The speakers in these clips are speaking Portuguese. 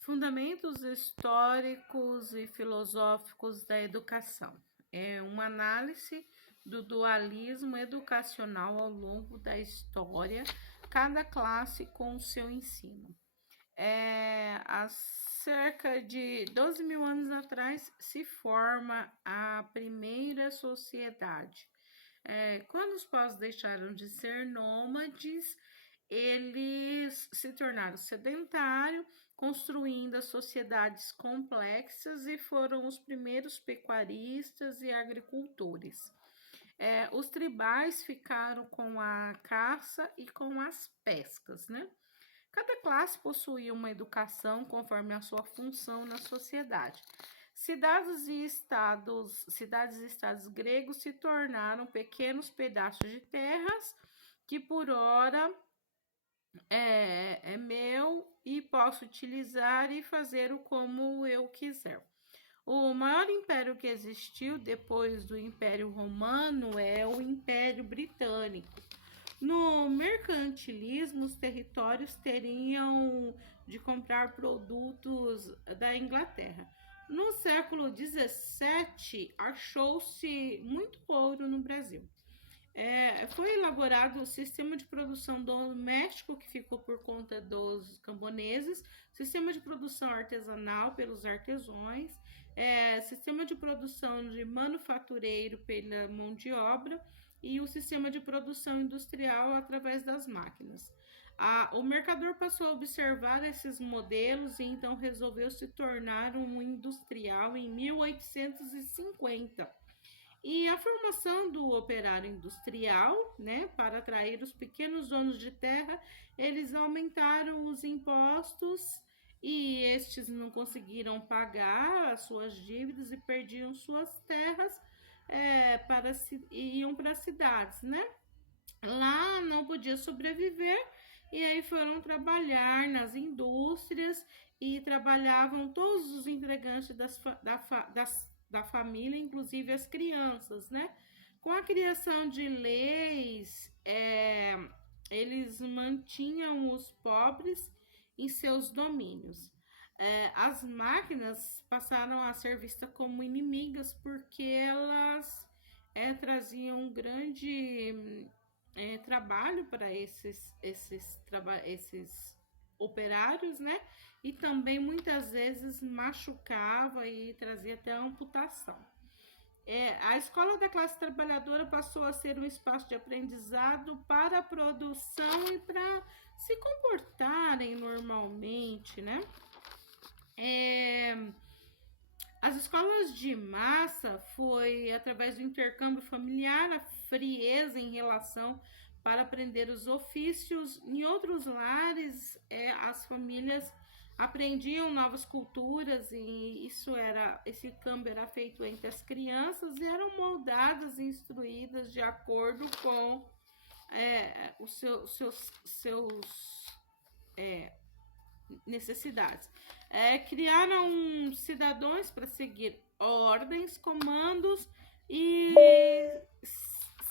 Fundamentos históricos e filosóficos da educação. É uma análise do dualismo educacional ao longo da história, cada classe com o seu ensino. Há cerca de 12 mil anos atrás se forma a primeira sociedade. Quando os povos deixaram de ser nômades, eles se tornaram sedentários, construindo as sociedades complexas e foram os primeiros pecuaristas e agricultores. Os tribais ficaram com a caça e com as pescas, né? Cada classe possuía uma educação conforme a sua função na sociedade. Cidades e estados gregos se tornaram pequenos pedaços de terras que por ora é meu e posso utilizar e fazer como eu quiser. O maior império que existiu depois do Império Romano é o Império Britânico. No mercantilismo, os territórios teriam de comprar produtos da Inglaterra. No século XVII, achou-se muito ouro no Brasil. Foi elaborado o sistema de produção doméstico, que ficou por conta dos camponeses, sistema de produção artesanal pelos artesãos, sistema de produção de manufatureiro pela mão de obra e o sistema de produção industrial através das máquinas. O mercador passou a observar esses modelos e então resolveu se tornar um industrial em 1850. E a formação do operário industrial, né, para atrair os pequenos donos de terra, eles aumentaram os impostos e estes não conseguiram pagar as suas dívidas e perdiam suas terras e iam para as cidades, né? Lá não podia sobreviver e aí foram trabalhar nas indústrias e trabalhavam todos os integrantes da família, inclusive as crianças, né? Com a criação de leis, eles mantinham os pobres em seus domínios. As máquinas passaram a ser vistas como inimigas porque elas traziam um grande trabalho para esses operários, né? E também muitas vezes machucava e trazia até amputação. A escola da classe trabalhadora passou a ser um espaço de aprendizado para a produção e para se comportarem normalmente, né? As escolas de massa foi através do intercâmbio familiar, a frieza em relação para aprender os ofícios. Em outros lares, as famílias aprendiam novas culturas e esse câmbio era feito entre as crianças e eram moldadas e instruídas de acordo com os seus necessidades. Criaram cidadãos para seguir ordens, comandos e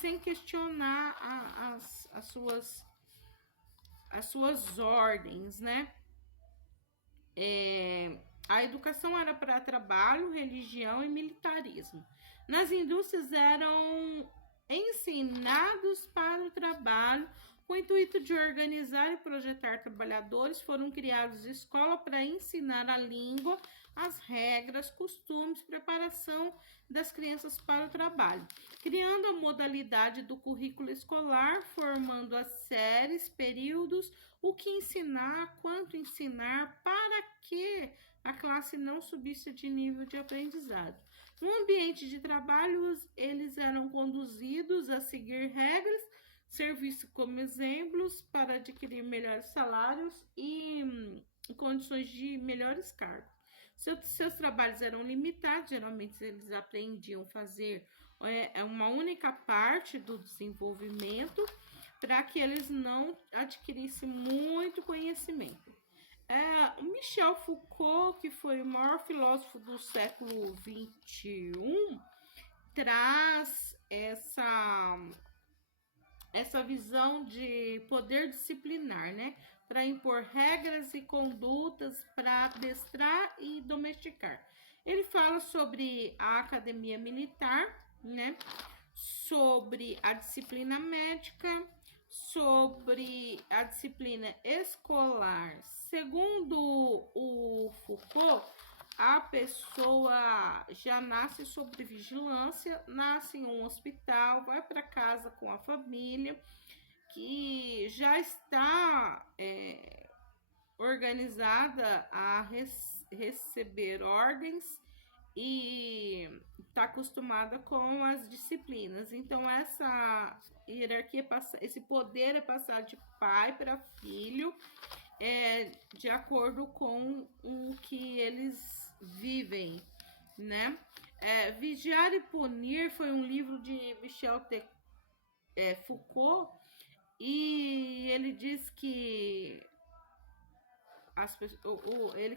sem questionar as suas ordens, né? A educação era para trabalho, religião e militarismo. Nas indústrias eram ensinados para o trabalho, com o intuito de organizar e projetar trabalhadores. Foram criados escolas para ensinar a língua, as regras, costumes, preparação das crianças para o trabalho, criando a modalidade do currículo escolar, formando as séries, períodos, o que ensinar, quanto ensinar, para que a classe não subisse de nível de aprendizado. No ambiente de trabalho, eles eram conduzidos a seguir regras, ser vistos como exemplos para adquirir melhores salários e condições de melhores cargos. Seus trabalhos eram limitados, geralmente eles aprendiam a fazer uma única parte do desenvolvimento para que eles não adquirissem muito conhecimento. O Michel Foucault, que foi o maior filósofo do século XXI, traz essa visão de poder disciplinar, né? para impor regras e condutas para adestrar e domesticar. Ele fala sobre a academia militar, né? Sobre a disciplina médica, sobre a disciplina escolar. Segundo o Foucault, a pessoa já nasce sob vigilância, nasce em um hospital, vai para casa com a família, que já está organizada a receber ordens e está acostumada com as disciplinas. Então, essa hierarquia, esse poder é passado de pai para filho, de acordo com o que eles vivem, né? Vigiar e Punir foi um livro de Michel Foucault, e ele diz que ele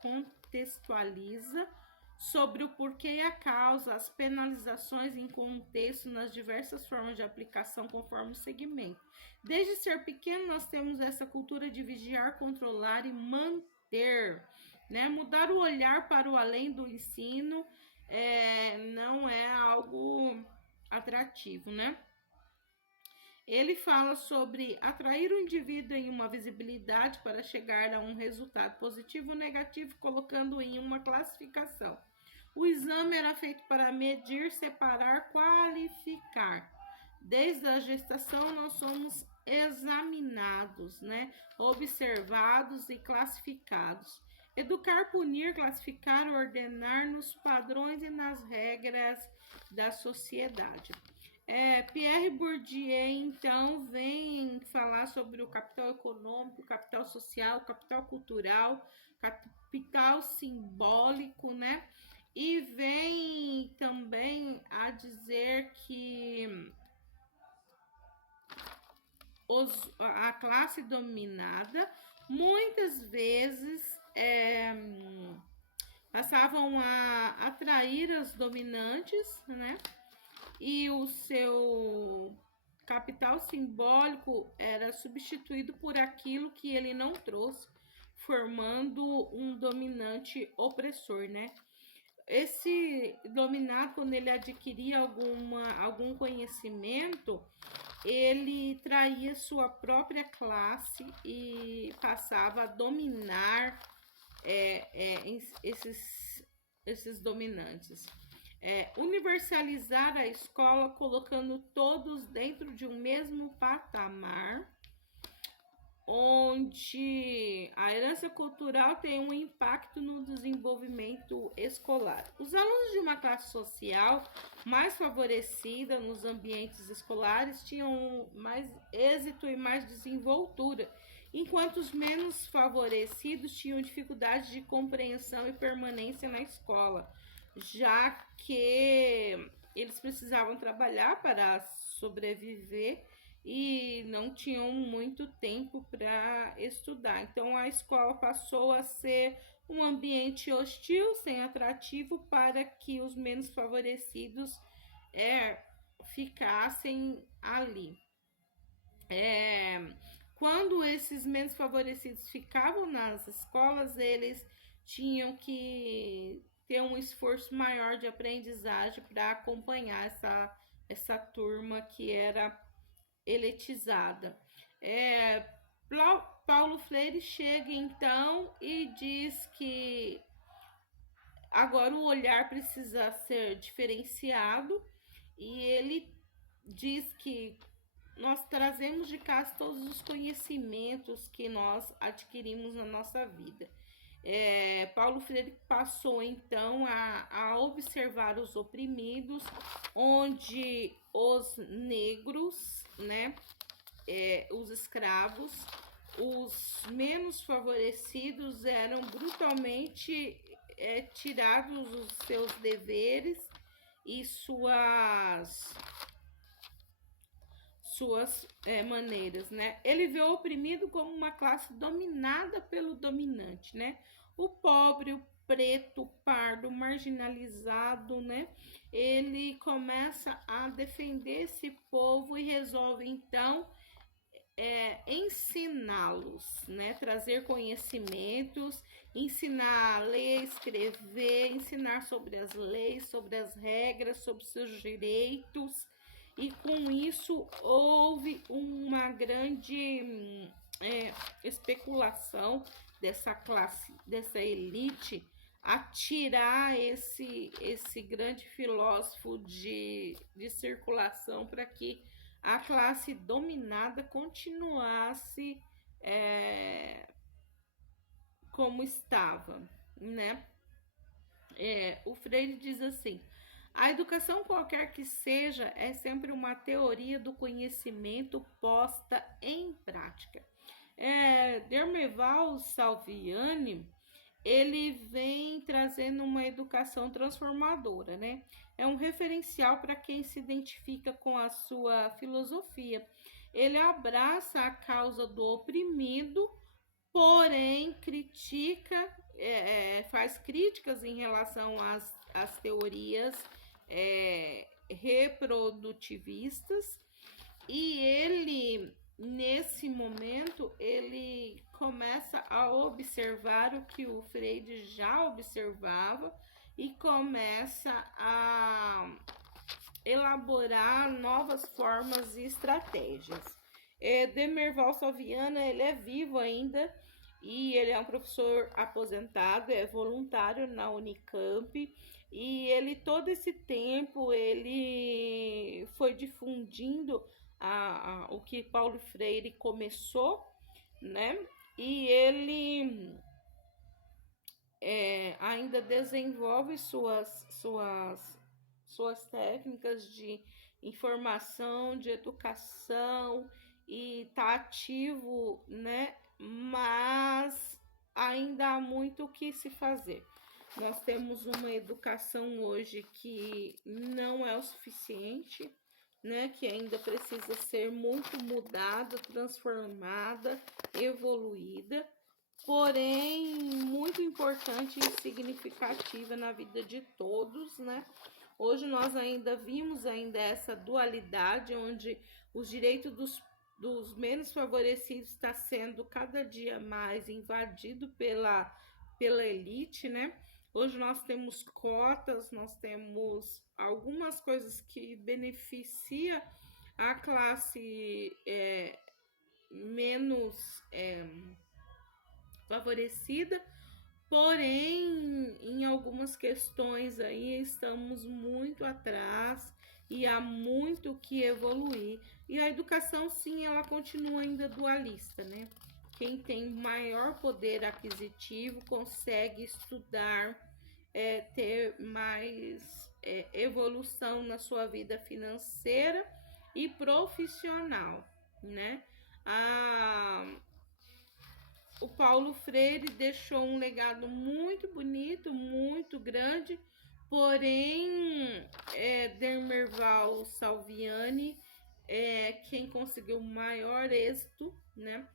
contextualiza sobre o porquê e a causa, as penalizações em contexto nas diversas formas de aplicação conforme o segmento. Desde ser pequeno, nós temos essa cultura de vigiar, controlar e manter, né? Mudar o olhar para o além do ensino não é algo atrativo, né? Ele fala sobre atrair o indivíduo em uma visibilidade para chegar a um resultado positivo ou negativo, colocando em uma classificação. O exame era feito para medir, separar, qualificar. Desde a gestação, nós somos examinados, né? Observados e classificados. Educar, punir, classificar, ordenar nos padrões e nas regras da sociedade. Pierre Bourdieu, então, vem falar sobre o capital econômico, o capital social, o capital cultural, capital simbólico, né? E vem também a dizer que a classe dominada muitas vezes passavam a atrair as dominantes, né? E o seu capital simbólico era substituído por aquilo que ele não trouxe, formando um dominante opressor, né? Esse dominado, quando ele adquiria algum conhecimento, ele traía sua própria classe e passava a dominar esses dominantes. Universalizar a escola, colocando todos dentro de um mesmo patamar, onde a herança cultural tem um impacto no desenvolvimento escolar. Os alunos de uma classe social mais favorecida nos ambientes escolares tinham mais êxito e mais desenvoltura, enquanto os menos favorecidos tinham dificuldade de compreensão e permanência na escola, já que eles precisavam trabalhar para sobreviver e não tinham muito tempo para estudar. Então, a escola passou a ser um ambiente hostil, sem atrativo, para que os menos favorecidos ficassem ali. Quando esses menos favorecidos ficavam nas escolas, eles tinham que ter um esforço maior de aprendizagem para acompanhar essa turma que era elitizada. Paulo Freire chega então e diz que agora o olhar precisa ser diferenciado, e ele diz que nós trazemos de casa todos os conhecimentos que nós adquirimos na nossa vida. Paulo Freire passou então a observar os oprimidos, onde os negros, né, os escravos, os menos favorecidos eram brutalmente tirados os seus deveres e suas maneiras, né? Ele vê o oprimido como uma classe dominada pelo dominante, né? O pobre, o preto, o pardo, o marginalizado, né? Ele começa a defender esse povo e resolve então ensiná-los, né? Trazer conhecimentos, ensinar a ler, escrever, ensinar sobre as leis, sobre as regras, sobre seus direitos. E com isso houve uma grande especulação dessa classe, dessa elite, a tirar esse grande filósofo de circulação para que a classe dominada continuasse como estava, né? O Freire diz assim: a educação, qualquer que seja, é sempre uma teoria do conhecimento posta em prática. Dermerval Salviani, ele vem trazendo uma educação transformadora, né? É um referencial para quem se identifica com a sua filosofia. Ele abraça a causa do oprimido, porém critica, faz críticas em relação às teorias reprodutivistas, e ele, nesse momento, ele começa a observar o que o Freire já observava e começa a elaborar novas formas e estratégias. Demerval Salviani, ele é vivo ainda e ele é um professor aposentado, é voluntário na Unicamp, e ele todo esse tempo ele foi difundindo o que Paulo Freire começou, né? E ele ainda desenvolve suas técnicas de informação, de educação, e está ativo, né? Mas ainda há muito o que se fazer. Nós temos uma educação hoje que não é o suficiente, né? Que ainda precisa ser muito mudada, transformada, evoluída, porém muito importante e significativa na vida de todos, né? Hoje nós ainda vimos essa dualidade, onde os direitos dos menos favorecidos está sendo cada dia mais invadido pela elite, né? Hoje nós temos cotas, nós temos algumas coisas que beneficiam a classe menos favorecida, porém, em algumas questões aí estamos muito atrás e há muito que evoluir. E a educação, sim, ela continua ainda dualista, né? Quem tem maior poder aquisitivo consegue estudar, ter mais evolução na sua vida financeira e profissional, né? O Paulo Freire deixou um legado muito bonito, muito grande, porém Demerval Salviani quem conseguiu maior êxito, né,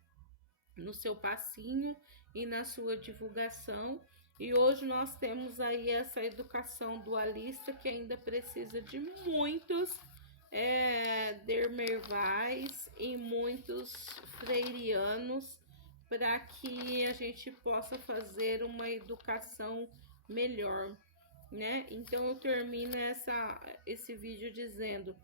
no seu passinho e na sua divulgação. E hoje nós temos aí essa educação dualista que ainda precisa de muitos Demervais e muitos freirianos para que a gente possa fazer uma educação melhor, né? Então eu termino esse vídeo dizendo: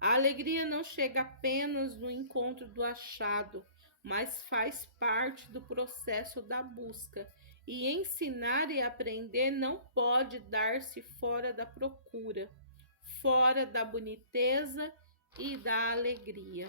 a alegria não chega apenas no encontro do achado, mas faz parte do processo da busca. E ensinar e aprender não pode dar-se fora da procura, fora da boniteza e da alegria.